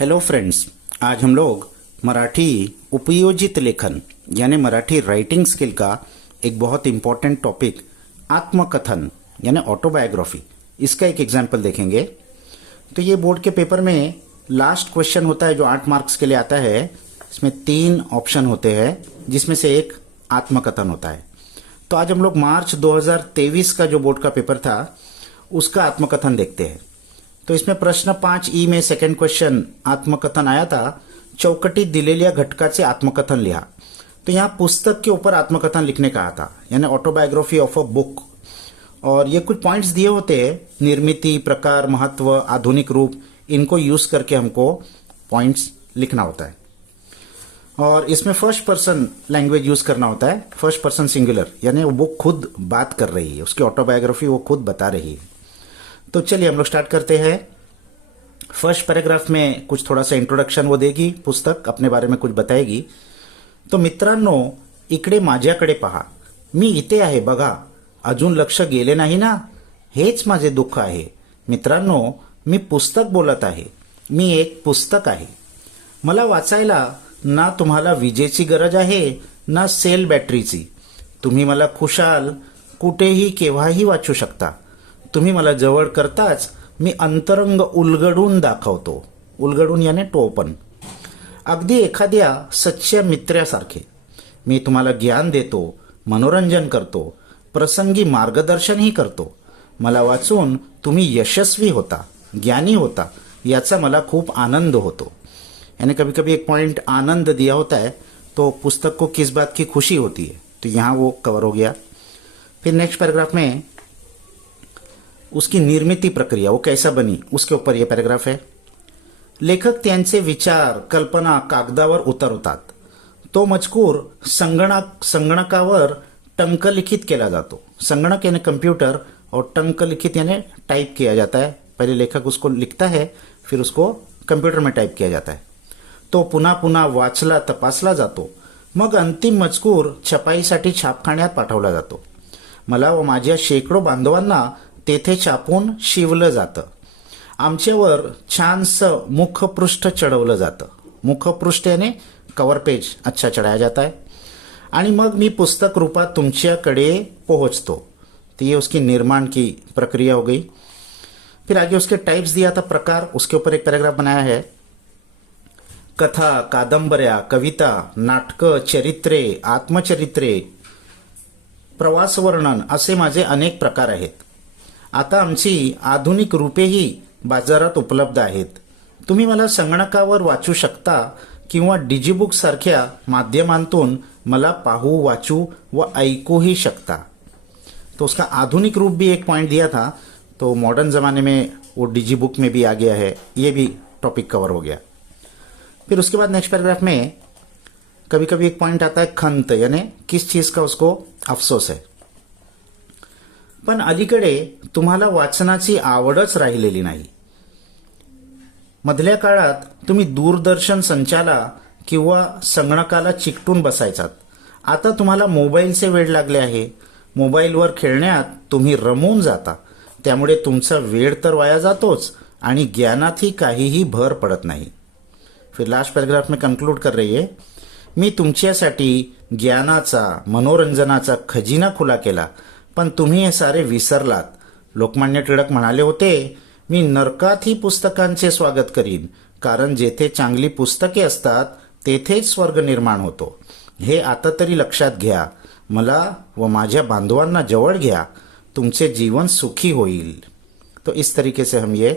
Hello friends, आज हम लोग मराठी उपयोजित लेखन यानी मराठी राइटिंग स्किल का एक बहुत इम्पॉर्टेंट टॉपिक आत्मकथन यानी ऑटोबायोग्राफी, इसका एक एग्जाम्पल देखेंगे। तो ये बोर्ड के पेपर में लास्ट क्वेश्चन होता है जो 8 मार्क्स के लिए आता है। इसमें 3 ऑप्शन होते हैं जिसमें से एक आत्मकथन होता है। तो आज हम लोग मार्च 2023 का जो बोर्ड का पेपर था उसका आत्मकथन देखते हैं। तो इसमें प्रश्न 5E में सेकंड क्वेश्चन आत्मकथन आया था, चौकटीत दिलेल्या घटकाचे आत्मकथन लिहा। तो यहाँ पुस्तक के ऊपर आत्मकथन लिखने का आता यानी ऑटोबायोग्राफी ऑफ अ बुक, और ये कुछ पॉइंट्स दिए होते हैं, निर्मिति, प्रकार, महत्व, आधुनिक रूप, इनको यूज करके हमको पॉइंट्स लिखना होता है। और इसमें फर्स्ट पर्सन लैंग्वेज यूज करना होता है, फर्स्ट पर्सन सिंगुलर, यानी वो खुद बात कर रही है, उसकी ऑटोबायोग्राफी वो खुद बता रही है। तो चलिए हम लोग स्टार्ट करते हैं। फर्स्ट पैराग्राफ में कुछ थोड़ा सा इंट्रोडक्शन वो देगी, पुस्तक अपने बारे में कुछ बताएगी। तो मित्रांनो, इकडे माझ्याकडे पहा, मी इथे आहे बघा, अजून लक्ष गेले नाही ना, हेच माझे दुःख आहे। मित्रांनो, मी पुस्तक बोलत आहे, मी एक पुस्तक आहे। मला वाचायला ना तुम्हाला विजेची गरज आहे ना सेल बॅटरीची। तुम्ही मला खुशाल कुठेही केव्हाही वाचू शकता। तुम्ही मला जवळ करताच मी अंतरंग उलगडून दाखवतो। उलगडून याने टू ओपन, अगदी एखाद्या सच्च्या मित्रासारखे। मी तुम्हाला ज्ञान देतो, मनोरंजन करतो, प्रसंगी मार्गदर्शनही करतो। मला वाचून तुम्ही यशस्वी होता, ज्ञानी होता, याचा मला खूप आनंद होतो। यानी कभी कभी एक पॉइंट आनंद दिया होता है, तो पुस्तक को किस बात की खुशी होती है, तो यहाँ वो कवर हो गया। फिर नेक्स्ट पैराग्राफ में उसकी निर्मिती प्रक्रिया, वो कैसा बनी, उसके ऊपर ये पैराग्राफ है। लेखक त्यांचे विचार, कल्पना कागदावर उतरवतात। तो मजकूर संगणकावर टंकलिखित केला जातो। संगणक यानी कंप्यूटर, और टंकलिखित यानी टाइप किया जाता है। पहले लेखक उसको लिखता है, फिर उसको कंप्यूटर में टाइप किया जाता है। तो पुन्हा पुन्हा वाचला, तपासला जातो, मग अंतिम मजकूर छपाईसाठी छापखान्यात पाठवला जातो। मला व माझ्या शेकडो बांधवांना तेथे छापून शिवलं जातं। आमच्यावर छानसं मुखपृष्ठ चढवलं जातं। मुखपृष्ठ यानी कवर पेज अच्छा चढ़ाया जाता है। आणि मग मी पुस्तक रूपात तुमच्याकडे पहुंचतो। तो ये उसकी निर्माण की प्रक्रिया हो गई। फिर आगे उसके टाइप्स दिया था, प्रकार, उसके ऊपर एक पैराग्राफ बनाया है। कथा, कादंबऱ्या, कविता, नाटकं, चरित्रे, आत्मचरित्रे, प्रवास वर्णन असे माझे अनेक प्रकार आहेत। आता आमची आधुनिक रूपेही बाजारात उपलब्ध आहेत। तुम्ही मला संगणकावर वाचू शकता किंवा डिजिबुक सारख्या माध्यमांतून मला पाहू, वाचू व ऐकूही शकता। तो उसका आधुनिक रूप भी एक पॉइंट दिया था, तो मॉडर्न ज़माने में वो डिजिबुक में भी आ गया है, ये भी टॉपिक कवर हो गया। फिर उसके बाद नेक्स्ट पैराग्राफ में कभी कभी एक पॉइंट आता है खंत, यानी किस चीज़ का उसको अफसोस है। पण अलीकडे तुम्हाला वाचनाची आवडच राहिलेली नाही। मधल्या काळात तुम्ही दूरदर्शन संचाला किंवा संगणकाला चिकटून बसायचात। आता तुम्हाला मोबाईलचे वेड लागले आहे। मोबाईलवर खेळण्यात तुम्ही रमून जाता, त्यामुळे तुमचा वेळ तर वाया जातोच आणि ज्ञानातही काहीही भर पडत नाही। फिर लास्ट पैराग्राफ में कंक्लूड कर रही है, मी तुमच्यासाठी ज्ञानाचा, मनोरंजनाचा खजिना खुला केला, पण तुम्ही हे सारे विसरलात। लोकमान्य टिळक म्हणाले होते, मी नरकातही पुस्तकांचे स्वागत करीन, कारण जेथे चांगली पुस्तके असतात तेथेच स्वर्ग निर्माण होतो। हे आता तरी लक्षात घ्या। मला व माझ्या बांधवांना जवळ घ्या, तुमचे जीवन सुखी होईल। तो इस तरीके से हम ये